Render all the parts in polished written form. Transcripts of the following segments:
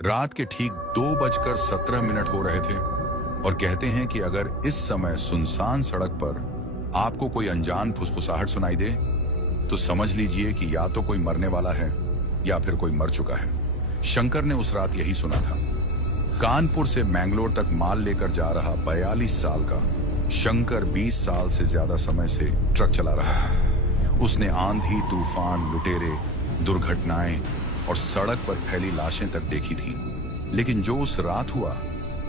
रात के ठीक 2:17 हो रहे थे और कहते हैं कि अगर इस समय सुनसान सड़क पर आपको कोई अनजान फुसफुसाहट सुनाई दे तो समझ लीजिए कि या तो कोई मरने वाला है या फिर कोई मर चुका है। शंकर ने उस रात यही सुना था। कानपुर से मैंगलोर तक माल लेकर जा रहा 42 साल का शंकर 20 साल से ज्यादा समय से ट्रक चला रहा था। उसने आंधी, तूफान, लुटेरे, दुर्घटनाएं और सड़क पर फैली लाशें तक देखी थी, लेकिन जो उस रात हुआ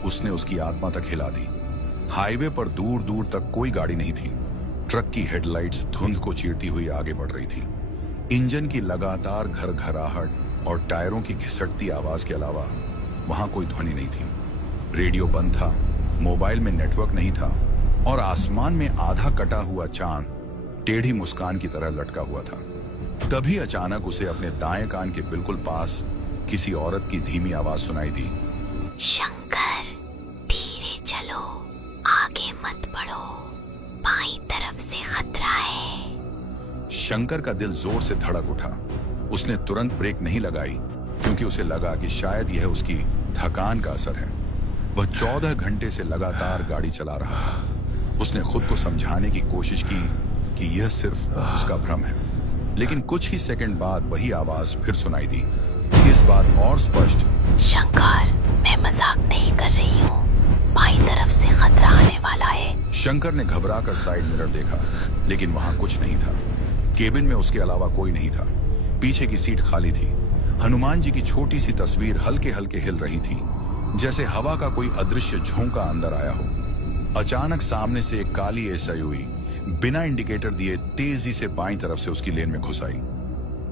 उसने उसकी आत्मा तक हिला दी। हाईवे पर दूर दूर तक कोई गाड़ी नहीं थी। ट्रक की हेडलाइट्स धुंध को चीरती हुई आगे बढ़ रही थी। इंजन की लगातार घरघराहट और टायरों की घिसटती आवाज के अलावा वहां कोई ध्वनि नहीं थी। रेडियो बंद था, मोबाइल में नेटवर्क नहीं था और आसमान में आधा कटा हुआ चांद टेढ़ी मुस्कान की तरह लटका हुआ था। तभी अचानक उसे अपने दाएं कान के बिल्कुल पास किसी औरत की धीमी आवाज सुनाई दी। शंकर, धीरे चलो, आगे मत बढ़ो, बाईं तरफ से खतरा है। शंकर का दिल जोर से धड़क उठा। उसने तुरंत ब्रेक नहीं लगाई क्योंकि उसे लगा कि शायद यह उसकी थकान का असर है। वह 14 घंटे से लगातार गाड़ी चला रहा था। उसने खुद को समझाने की कोशिश की कि यह सिर्फ उसका भ्रम है, लेकिन कुछ ही सेकंड बाद वही आवाज फिर सुनाई दी, इस बार और स्पष्ट। शंकर, मैं मजाक नहीं कर रही हूँ, बाईं तरफ से खतरा आने वाला है। शंकर ने घबराकर साइड मिरर देखा, लेकिन वहां कुछ नहीं था। केबिन में उसके अलावा कोई नहीं था। पीछे की सीट खाली थी। हनुमान जी की छोटी सी तस्वीर हल्के हल्के हिल रही थी, जैसे हवा का कोई अदृश्य झोंका अंदर आया हो। अचानक सामने से एक काली एसयूवी बिना इंडिकेटर दिए तेजी से बाईं तरफ से उसकी लेन में घुस आई।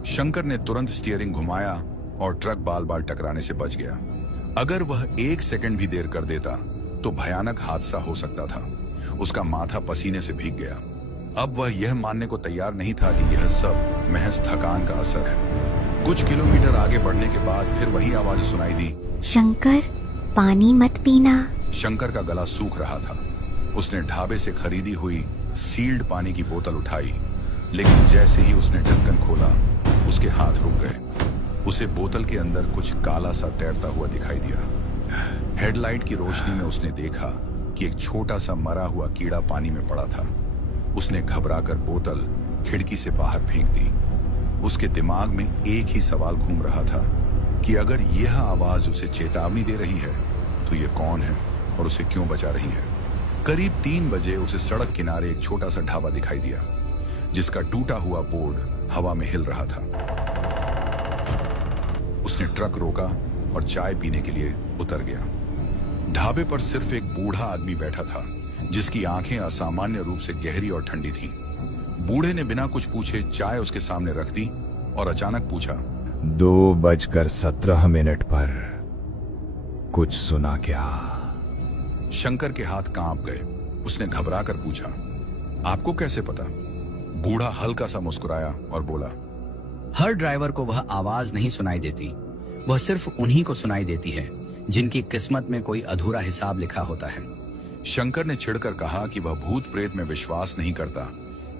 शंकर ने तुरंत स्टीयरिंग घुमाया और ट्रक बाल बाल टकराने से बच गया। अगर वह 1 सेकंड भी देर कर देता तो भयानक हादसा हो सकता था। उसका माथा पसीने से भीग गया। अब वह यह मानने को तैयार नहीं था कि यह सब महज थकान का असर है। कुछ किलोमीटर आगे बढ़ने के बाद फिर वही आवाज सुनाई दी। शंकर, पानी मत पीना। शंकर का गला सूख रहा था। उसने ढाबे से खरीदी हुई सील्ड पानी की बोतल उठाई, लेकिन जैसे ही उसने ढक्कन खोला उसके हाथ रुक गए। उसे बोतल के अंदर कुछ काला सा तैरता हुआ दिखाई दिया। हेडलाइट की रोशनी में उसने देखा कि एक छोटा सा मरा हुआ कीड़ा पानी में पड़ा था। उसने घबराकर बोतल खिड़की से बाहर फेंक दी। उसके दिमाग में एक ही सवाल घूम रहा था कि अगर यह आवाज उसे चेतावनी दे रही है तो ये कौन है और उसे क्यों बचा रही है। करीब 3 बजे उसे सड़क किनारे एक छोटा सा ढाबा दिखाई दिया, जिसका टूटा हुआ बोर्ड हवा में हिल रहा था। उसने ट्रक रोका और चाय पीने के लिए उतर गया। ढाबे पर सिर्फ एक बूढ़ा आदमी बैठा था, जिसकी आंखें असामान्य रूप से गहरी और ठंडी थीं। बूढ़े ने बिना कुछ पूछे चाय उसके सामने रख दी और अचानक पूछा, 2:17 पर कुछ सुना क्या? शंकर के हाथ कांप गए। उसने घबराकर पूछा, आपको कैसे पता? बूढ़ा हल्का सा मुस्कुराया और बोला, हर ड्राइवर को वह आवाज नहीं सुनाई देती। वह सिर्फ उन्हीं को सुनाई देती है जिनकी किस्मत में कोई अधूरा हिसाब लिखा होता है। शंकर ने चिढ़कर कहा कि वह भूत प्रेत में विश्वास नहीं करता,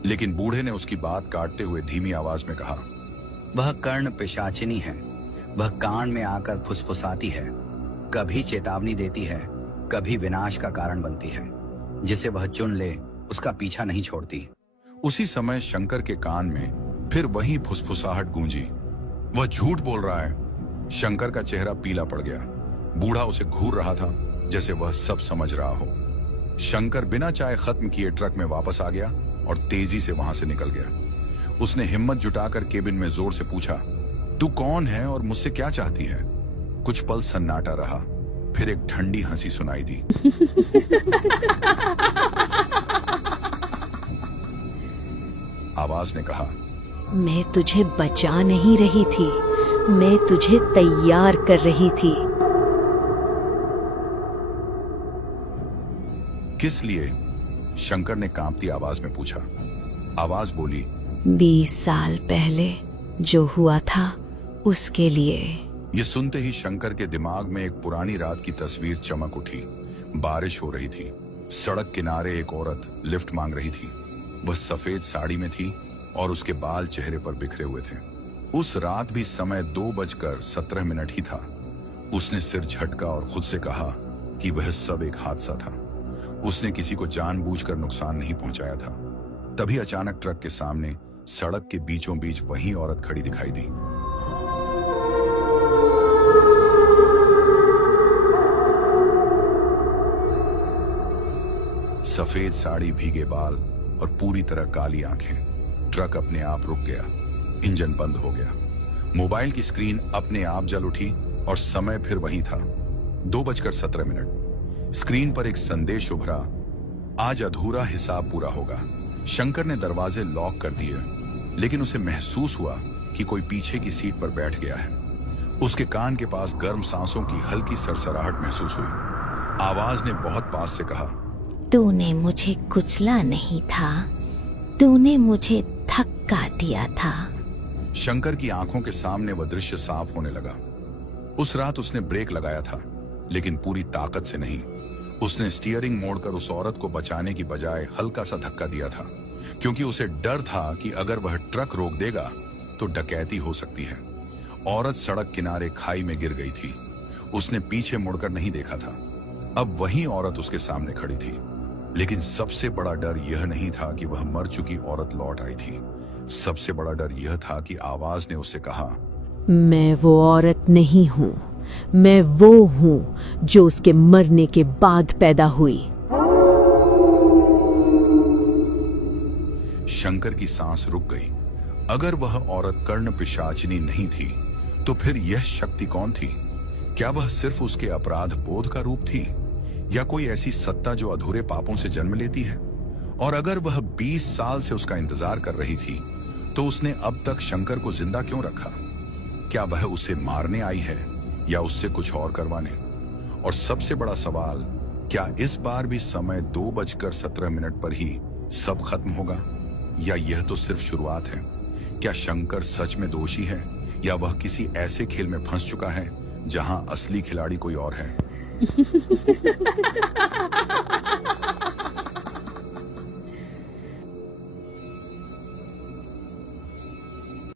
लेकिन बूढ़े ने उसकी बात काटते हुए धीमी आवाज में कहा, वह कर्ण पिशाचिनी है। वह कान में आकर फुसफुसाती है, कभी चेतावनी देती है, कभी विनाश का कारण बनती है। जिसे वह चुन ले उसका पीछा नहीं छोड़ती। उसी समय शंकर के कान में फिर वही फुसफुसाहट गूंजी, वह झूठ बोल रहा है। शंकर का चेहरा पीला पड़ गया। बूढ़ा उसे घूर रहा था जैसे वह सब समझ रहा हो। शंकर बिना चाय खत्म किए ट्रक में वापस आ गया और तेजी से वहां से निकल गया। उसने हिम्मत जुटाकर केबिन में जोर से पूछा, तू कौन है और मुझसे क्या चाहती है? कुछ पल सन्नाटा रहा, फिर एक ठंडी हंसी सुनाई दी। आवाज ने कहा, मैं तुझे बचा नहीं रही थी, मैं तुझे तैयार कर रही थी। किस लिए? शंकर ने कांपती आवाज में पूछा। आवाज बोली, 20 साल पहले जो हुआ था उसके लिए। ये सुनते ही शंकर के दिमाग में एक पुरानी रात की तस्वीर चमक उठी। बारिश हो रही थी। सड़क किनारे एक औरत लिफ्ट मांग रही थी। वह सफेद साड़ी में थी और उसके बाल चेहरे पर बिखरे हुए थे। उस रात भी समय 2:17 ही था। उसने सिर झटका और खुद से कहा कि वह सब एक हादसा था। उसने किसी को जानबूझकर नुकसान नहीं पहुंचाया था। तभी अचानक ट्रक के सामने सड़क के बीचों बीच वही औरत खड़ी दिखाई दी। सफेद साड़ी, भीगे बाल और पूरी तरह काली आंखें। ट्रक अपने आप रुक गया, इंजन बंद हो गया, मोबाइल की स्क्रीन अपने आप जल उठी और समय फिर वही था, 2:17। स्क्रीन पर एक संदेश उभरा, आज अधूरा हिसाब पूरा होगा। शंकर ने दरवाजे लॉक कर दिए, लेकिन उसे महसूस हुआ कि कोई पीछे की सीट पर बैठ गया है। उसके कान के पास गर्म सांसों की हल्की सरसराहट महसूस हुई। आवाज ने बहुत पास से कहा, तूने मुझे कुचला नहीं था, तूने मुझे धक्का दिया था। शंकर की आंखों के सामने वह दृश्य साफ होने लगा। उस रात उसने ब्रेक लगाया था, लेकिन पूरी ताकत से नहीं। उसने स्टीयरिंग मोड़कर उस औरत को बचाने की बजाय हल्का सा धक्का दिया था, क्योंकि उसे डर था कि अगर वह ट्रक रोक देगा तो डकैती हो सकती है। औरत सड़क किनारे खाई में गिर गई थी। उसने पीछे मुड़कर नहीं देखा था। अब वही औरत उसके सामने खड़ी थी, लेकिन सबसे बड़ा डर यह नहीं था कि वह मर चुकी औरत लौट आई थी। सबसे बड़ा डर यह था कि आवाज ने उससे कहा, मैं वो औरत नहीं हूँ, मैं वो हूँ जो उसके मरने के बाद पैदा हुई। शंकर की सांस रुक गई। अगर वह औरत कर्ण पिशाचिनी नहीं थी, तो फिर यह शक्ति कौन थी? क्या वह सिर्फ उसके अपराध बोध का रूप थी, या कोई ऐसी सत्ता जो अधूरे पापों से जन्म लेती है? और अगर वह 20 साल से उसका इंतजार कर रही थी, तो उसने अब तक शंकर को जिंदा क्यों रखा? क्या वह उसे मारने आई है या उससे कुछ और करवाने? और सबसे बड़ा सवाल, क्या इस बार भी समय 2:17 पर ही सब खत्म होगा, या यह तो सिर्फ शुरुआत है? क्या शंकर सच में दोषी है, या वह किसी ऐसे खेल में फंस चुका है जहां असली खिलाड़ी कोई और है?